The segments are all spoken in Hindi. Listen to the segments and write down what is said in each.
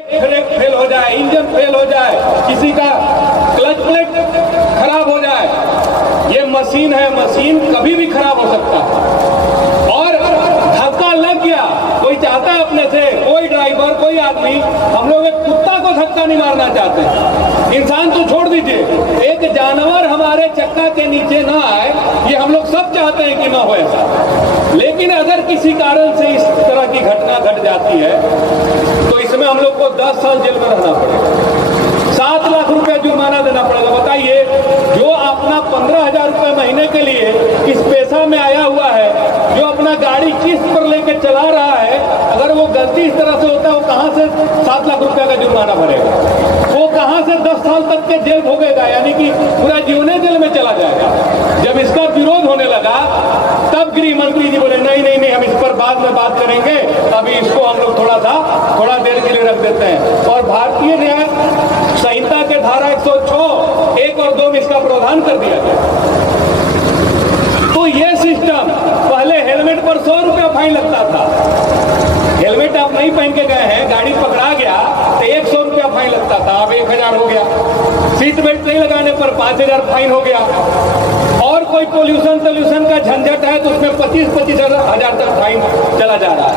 ब्रेक फेल हो जाए, इंजन फेल हो जाए, किसी का क्लच प्लेट खराब हो जाए, ये मशीन है, मशीन कभी भी खराब हो सकता है। और धक्का लग गया, कोई चाहता है अपने से, कोई ड्राइवर, कोई आदमी, हम लोग एक कुत्ता को धक्का नहीं मारना चाहते। इंसान तो छोड़ दीजिए, एक जानवर हमारे चक्का के नीचे ना आए, ये हम लोग सब चाहते हैं कि ना हो ऐसा। लेकिन अगर किसी कारण से इस तरह की घटना घट जाती है तो इसमें हम लोग को 10 साल जेल में रहना पड़ेगा, 7 लाख रुपए जुर्माना देना पड़ेगा। बताइए, जो अपना 15,000 रुपए महीने के लिए इस पेशा में आया हुआ है, जो अपना गाड़ी किस्त पर लेकर चला रहा है, अगर वो गलती इस तरह से होता है, वो कहां से 7 लाख रुपए का जुर्माना भरेगा? वो कहां से 10 साल तक के जेल भोगेगा? यानी कि पूरा जीवन जेल में चला जाएगा। जब इसका विरोध होने लगा तब गृह मंत्री जी बोले नहीं नहीं नहीं, हम इस पर बाद में बात करेंगे, अभी इसको हम लोग थोड़ा देर के लिए रख देते हैं। और भारतीय न्याय संहिता के धारा 106 1 और 2 में इसका प्रावधान कर दिया गया। तो ये सिस्टम, पहले हेलमेट पर 100 रुपया फाइन लगता था, हेलमेट आप नहीं पहन के गए हैं, गाड़ी पकड़ा गया तो 100 रुपया फाइन लगता था, अब 1000 हो गया। सीट बेल्ट नहीं लगाने पर 5000 फाइन हो गया। और कोई पोल्यूशन का झंझट है तो उसमें 25 हजार तक फाइन चला जा रहा है।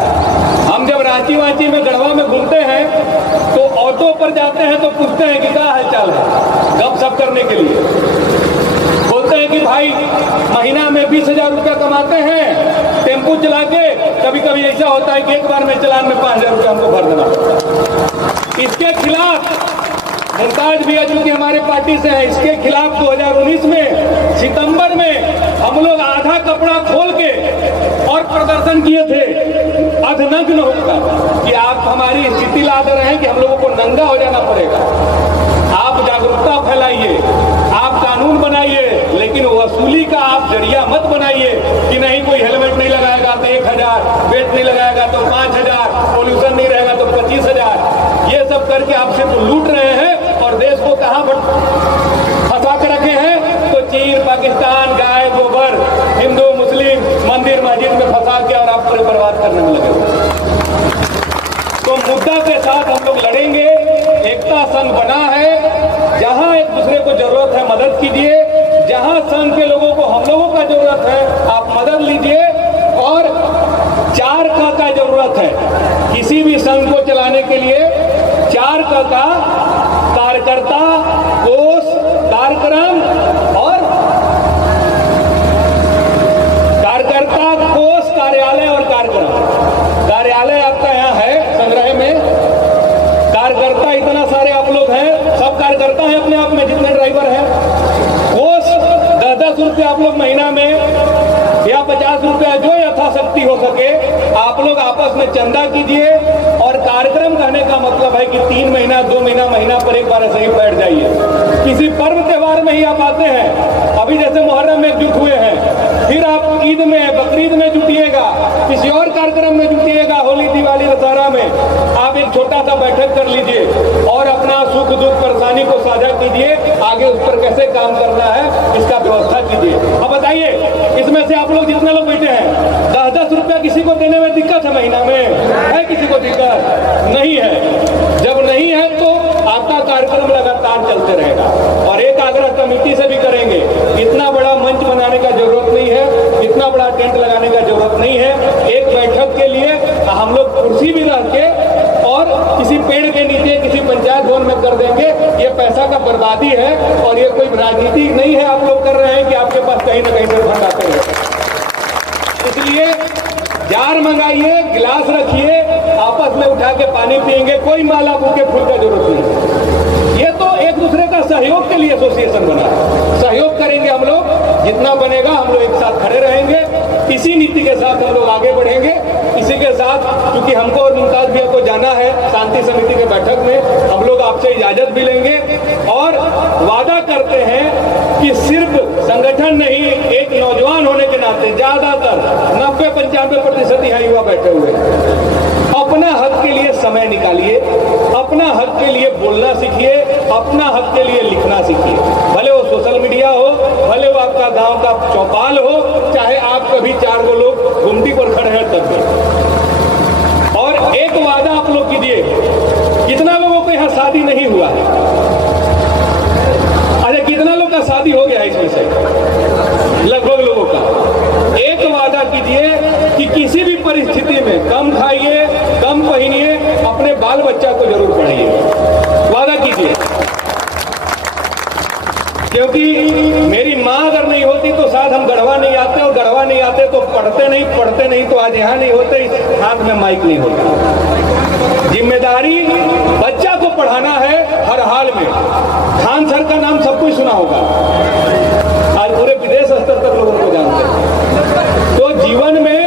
हम जब रांची में गढ़वा में घूमते हैं तो ऑटो पर जाते हैं तो पूछते हैं कि क्या हालचाल है, गपशप करने के लिए बोलते हैं कि भाई महीना में 20,000 रुपया कमाते हैं, टेम्पू चला के कभी कभी ऐसा होता है कि एक बार में चलान में 5,000 रुपया हमको भर देना पड़ता है। इसके खिलाफ मुमताज भैया जो कि हमारे पार्टी से है, इसके खिलाफ 2019 में सितंबर में हम लोग आधा कपड़ा खोल के और प्रदर्शन किए थे अधनग्न होकर कि आप हमारी स्थिति ला दे रहे हैं कि हम लोगों को नंगा हो जाना पड़ेगा। आप जागरूकता फैलाइए, आप कानून बनाइए, लेकिन वसूली का आप जरिया मत बनाइए कि नहीं कोई हेलमेट नहीं लगाएगा तो 1,000, बेल्ट नहीं लगाएगा तो 5,000, पोल्यूशन नहीं रहेगा तो 25,000। ये सब करके आपसे तो लूट रहे हैं और देश को कहां फंसा के रखे हैं? तो चीन, पाकिस्तान, गाय गोबर, हिंदू मुस्लिम मंदिर मस्जिद में फंसा के और आप पूरे बर्बाद करने में लगे। तो मुद्दा के साथ हम लोग लड़ेंगे, एकता संघ बना है, जहां एक दूसरे को जरूरत है मदद कीजिए, जहां संघ के लोगों को हम लोगों का जरूरत है आप मदद लीजिए। और 4 का जरूरत है किसी भी संघ को चलाने के लिए, 4 का कार्यकर्ता, कोष, कार्यक्रम और कार्यकर्ता, कोष, कार्यालय और कार्यक्रम। कार्यालय आपका यहाँ है संग्रह में, कार्यकर्ता इतना सारे आप लोग हैं, सब कार्यकर्ता हैं अपने आप में जितने ड्राइवर हैं। कोष 10-10 रुपया आप लोग महीना में या 50 रुपया जो यथाशक्ति हो सके आप लोग आपस में चंदा कीजिए। और कार्यक्रम कहने का मतलब है कि 3 महीना 2 महीना पर एक बार ऐसे ही बैठ जाइए। किसी पर्व त्योहार में ही आप आते हैं, अभी जैसे मुहर्रम में जुट हुए हैं, फिर आप ईद में, बकरीद में जुटिएगा, किसी और कार्यक्रम में जुटिएगा, होली, दिवाली, दशहरा में आप एक छोटा सा बैठक कर लीजिए और अपना सुख दुख परेशानी को साझा कीजिए, आगे उस पर कैसे काम करना है इसका व्यवस्था कीजिए। अब बताइए, इसमें से आप लोग जितने लोग बैठे हैं 10-10 रुपया किसी को देने में दिक्कत है महीना में? है किसी को दिक्कत? नहीं है। जब नहीं है तो आपका कार्यक्रम लगातार चलते रहेगा। और एक आग्रह कमेटी से भी करेंगे, इतना बड़ा मंच बनाने का जरूरत नहीं है, इतना बड़ा टेंट लगाने का जरूरत नहीं है। एक बैठक के लिए हम लोग कुर्सी भी रख के और किसी पेड़ के नीचे किसी पंचायत भवन में कर देंगे। ये पैसा का बर्बादी है और ये कोई राजनीति नहीं है आप लोग कर रहे हैं कि आपके पास कहीं ना कहीं से फंड आते हैं। इसलिए जार मंगाइए, गिलास रखिए, आपस में उठा के पानी पिएंगे, कोई माला भूखे फूल का जरूरत नहीं है। ये तो एक दूसरे का सहयोग के लिए एसोसिएशन बना है, सहयोग करेंगे हम लोग, जितना बनेगा हम लोग एक साथ खड़े रहेंगे, इसी नीति के साथ हम लोग आगे बढ़ेंगे। इसी के साथ क्योंकि हमको और मुमताज भैया को जाना है शांति समिति के बैठक में, हम लोग आपसे इजाजत भी लेंगे और वादा करते हैं कि सिर्फ संगठन नहीं, एक नौजवान होने के नाते ज्यादातर 90-95% यहाँ युवा बैठे हुए हैं। अपना हक के लिए समय निकालिए, अपना हक के लिए बोलना सीखिए, अपना हक के लिए लिखना सीखिए। भले वो सोशल मीडिया हो, भले वो आपका गांव का चौपाल हो, चाहे आप कभी 4 लोग गुमटी पर खड़े हैं तब भी। और एक वादा आप लोग कीजिए, कितना शादी नहीं हुआ है? अरे कितना लोग का शादी हो गया है इसमें से? लगभग लोगों का। एक वादा कीजिए कि किसी भी परिस्थिति में कम खाइए, कम पहनिए, अपने बाल बच्चा को जरूर पढ़ाइए। वादा कीजिए, क्योंकि मेरी माँ अगर नहीं होती तो शायद हम गढ़वा नहीं आते, और गढ़वा नहीं आते तो पढ़ते नहीं तो आज यहाँ नहीं होते, हाथ में माइक नहीं होता। जिम्मेदारी बच्चा को पढ़ाना है हर हाल में। खान सर का नाम सब कुछ सुना होगा, आज पूरे विदेश स्तर तक लोगों को जानते हैं। तो जीवन में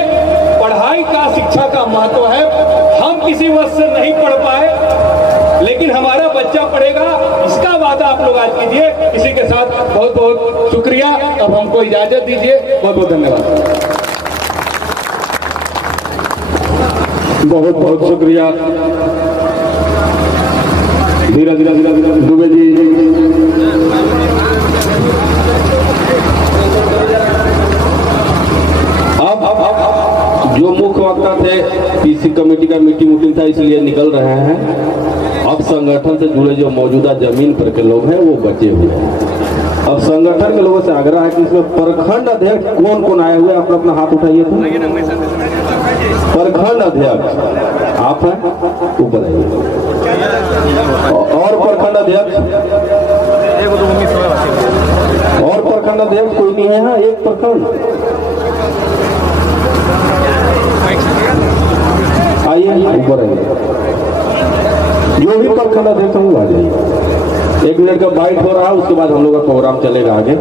पढ़ाई का, शिक्षा का महत्व है। हम किसी वजह से नहीं पढ़ पाए, लेकिन हमारा बच्चा पढ़ेगा, इसका वादा आप लोग आज कीजिए। इसी के साथ बहुत बहुत शुक्रिया। अब हमको इजाजत दीजिए। बहुत बहुत धन्यवाद। बहुत बहुत शुक्रिया धीरज दुबे जी। अब जो मुख्य वक्ता थे, पीसी कमेटी का मीटिंग था इसलिए निकल रहे हैं। अब संगठन से जुड़े जो मौजूदा जमीन पर के लोग हैं वो बचे हुए हैं। अब संगठन के लोगों से आग्रह है कि इसमें प्रखंड अध्यक्ष कौन कौन आए हुए, आप अपना हाथ उठाइए। तो प्रखंड अध्यक्ष आप हैं, ऊपर आइए। और प्रखंड अध्यक्ष, और प्रखंड अध्यक्ष कोई नहीं है? हाँ, एक प्रखंड आइए, ऊपर आइए। जो भी प्रखंड अध्यक्ष होंगे आ जाइए। 1 मिनट का बाइट हो रहा है, उसके बाद हम लोग का प्रोग्राम चलेगा आगे।